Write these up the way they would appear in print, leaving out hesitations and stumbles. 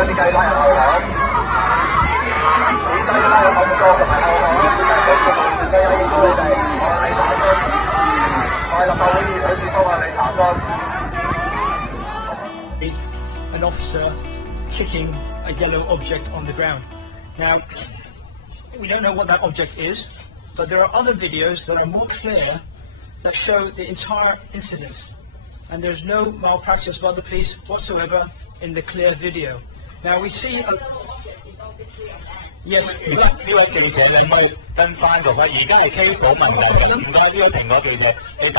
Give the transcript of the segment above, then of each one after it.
An officer kicking a yellow object on the ground. Now, we don't know what that object is, but there are other videos that are more clear that show the entire incident. And there's no malpractice by the police whatsoever in the clear video. Now we see yes. 呢位記者你咪跟翻個而家係 K 保問緊，唔該呢位蘋果記者，你等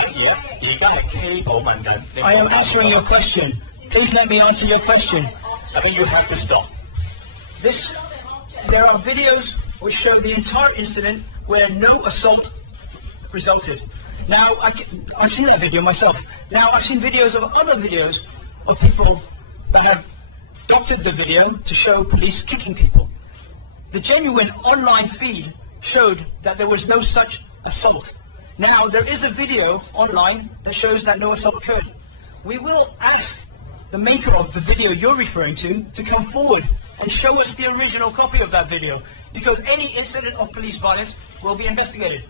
而家係 K 保問緊。I am answering your question. Please let me answer your question. I think you have to stop. There are videos which show the entire incident where no assault resulted. Now, I've seen that video myself. Now, I've seen videos of other videos of people that have doctored the video to show police kicking people. The genuine online feed showed that there was no such assault. Now, there is a video online that shows that no assault occurred. We will ask the maker of the video you're referring to come forward and show us the original copy of that video, because any incident of police violence will be investigated.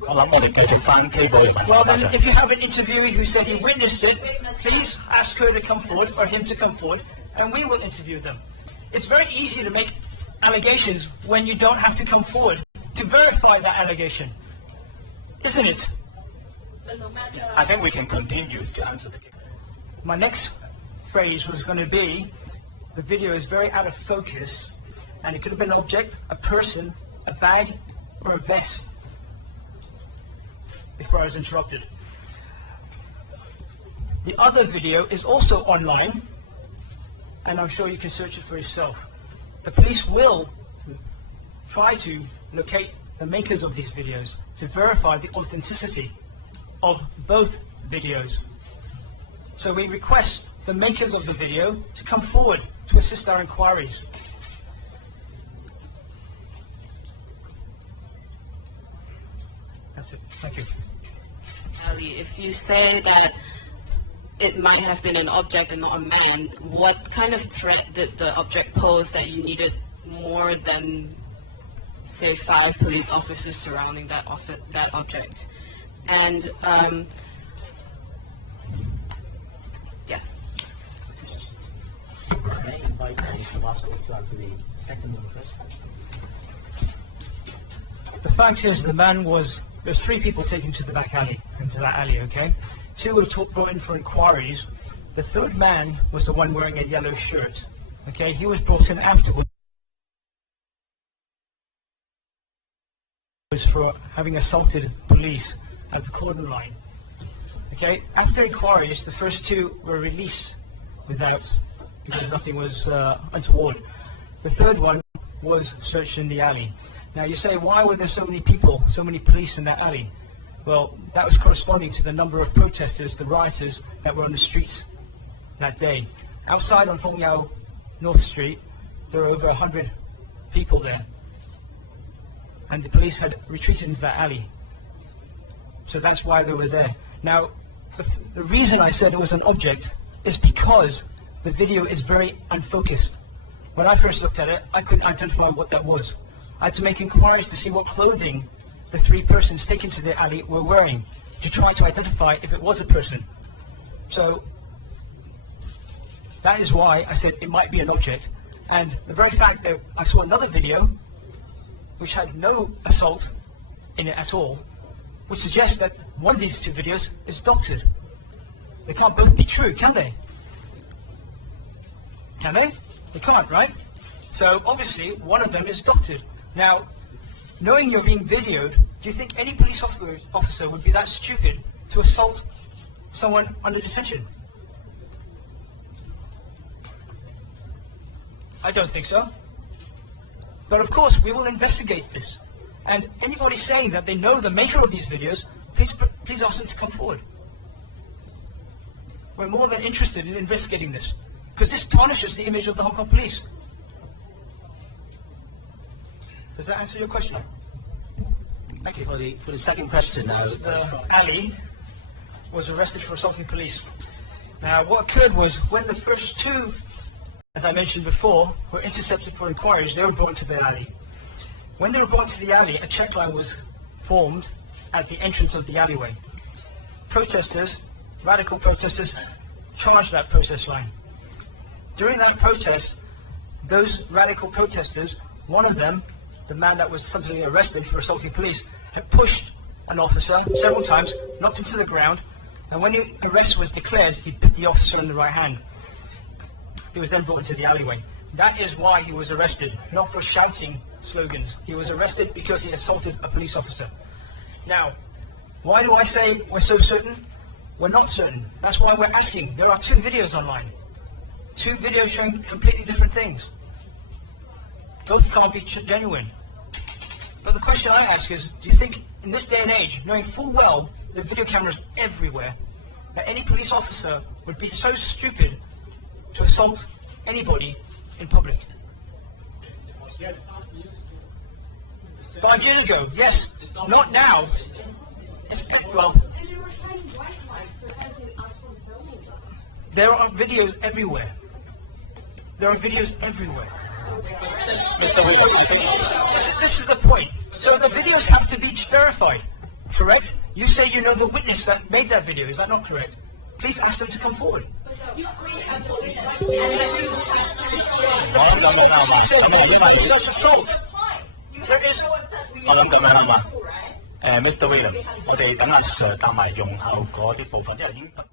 Well, then, if you have an interviewee who said he witnessed it, please ask her to come forward, or him to come forward, and we will interview them. It's very easy to make allegations when you don't have to come forward to verify that allegation, isn't it? I think we can continue to answer the question. My next phrase was going to be, the video is very out of focus, and it could have been an object, a person, a bag, or a vest, before I was interrupted. The other video is also online, and I'm sure you can search it for yourself. The police will try to locate the makers of these videos to verify the authenticity of both videos. So we request the makers of the video to come forward to assist our inquiries. That's it. Thank you. Ali, if you say that it might have been an object and not a man, what kind of threat did the object pose that you needed more than, say, 5 police officers surrounding that object? And, yes. May I invite Mr. Vasco to answer the second one first? The fact is, there's 3 people taken to the back alley, into that alley, okay? 2 were brought in for inquiries. The 3rd man was the one wearing a yellow shirt, okay? He was brought in afterwards for having assaulted police at the cordon line, okay? After inquiries, the first 2 were released because nothing was untoward. The 3rd one was searched in the alley. Now you say, why were there so many people, so many police in that alley? Well, that was corresponding to the number of protesters, the rioters that were on the streets that day. Outside on Fongyao North Street, there were over 100 people there. And the police had retreated into that alley. So that's why they were there. Now, the reason I said it was an object is because the video is very unfocused. When I first looked at it, I couldn't identify what that was. I had to make inquiries to see what clothing the 3 persons taken to the alley were wearing, to try to identify if it was a person. So that is why I said it might be an object. And the very fact that I saw another video which had no assault in it at all would suggest that one of these 2 videos is doctored. They can't both be true, can they? Can they? They can't, right? So obviously one of them is doctored. Now, knowing you're being videoed, do you think any police officer would be that stupid to assault someone under detention? I don't think so. But of course, we will investigate this. And anybody saying that they know the maker of these videos, please ask them to come forward. We're more than interested in investigating this, because this tarnishes the image of the Hong Kong police. Does that answer your question? Thank you. For the second question now, Ali was arrested for assaulting police. Now, what occurred was when the first two, as I mentioned before, were intercepted for inquiries, they were brought to the alley. When they were brought to the alley, a check line was formed at the entrance of the alleyway. Protesters, radical protesters, charged that process line. During that protest, those radical protesters, one of them, the man that was subsequently arrested for assaulting police, had pushed an officer several times, knocked him to the ground, and when the arrest was declared, he bit the officer in the right hand. He was then brought into the alleyway. That is why he was arrested, not for shouting slogans. He was arrested because he assaulted a police officer. Now, why do I say we're so certain? We're not certain. That's why we're asking. There are 2 videos online. 2 videos showing completely different things. Both can't be genuine. But the question I ask is, do you think in this day and age, knowing full well the video cameras everywhere, that any police officer would be so stupid to assault anybody in public? 5 years ago, yes. Not now. Well, there are videos everywhere. There are videos everywhere. This is the point. So the videos have to be verified, correct? You say you know the witness that made that video. Is that not correct? Please ask them to come forward. Self-assault. There is. 我諗咁樣係嘛？Mr. Williams，我哋等阿 Sir 答埋容後嗰啲部分，因為已經不斷。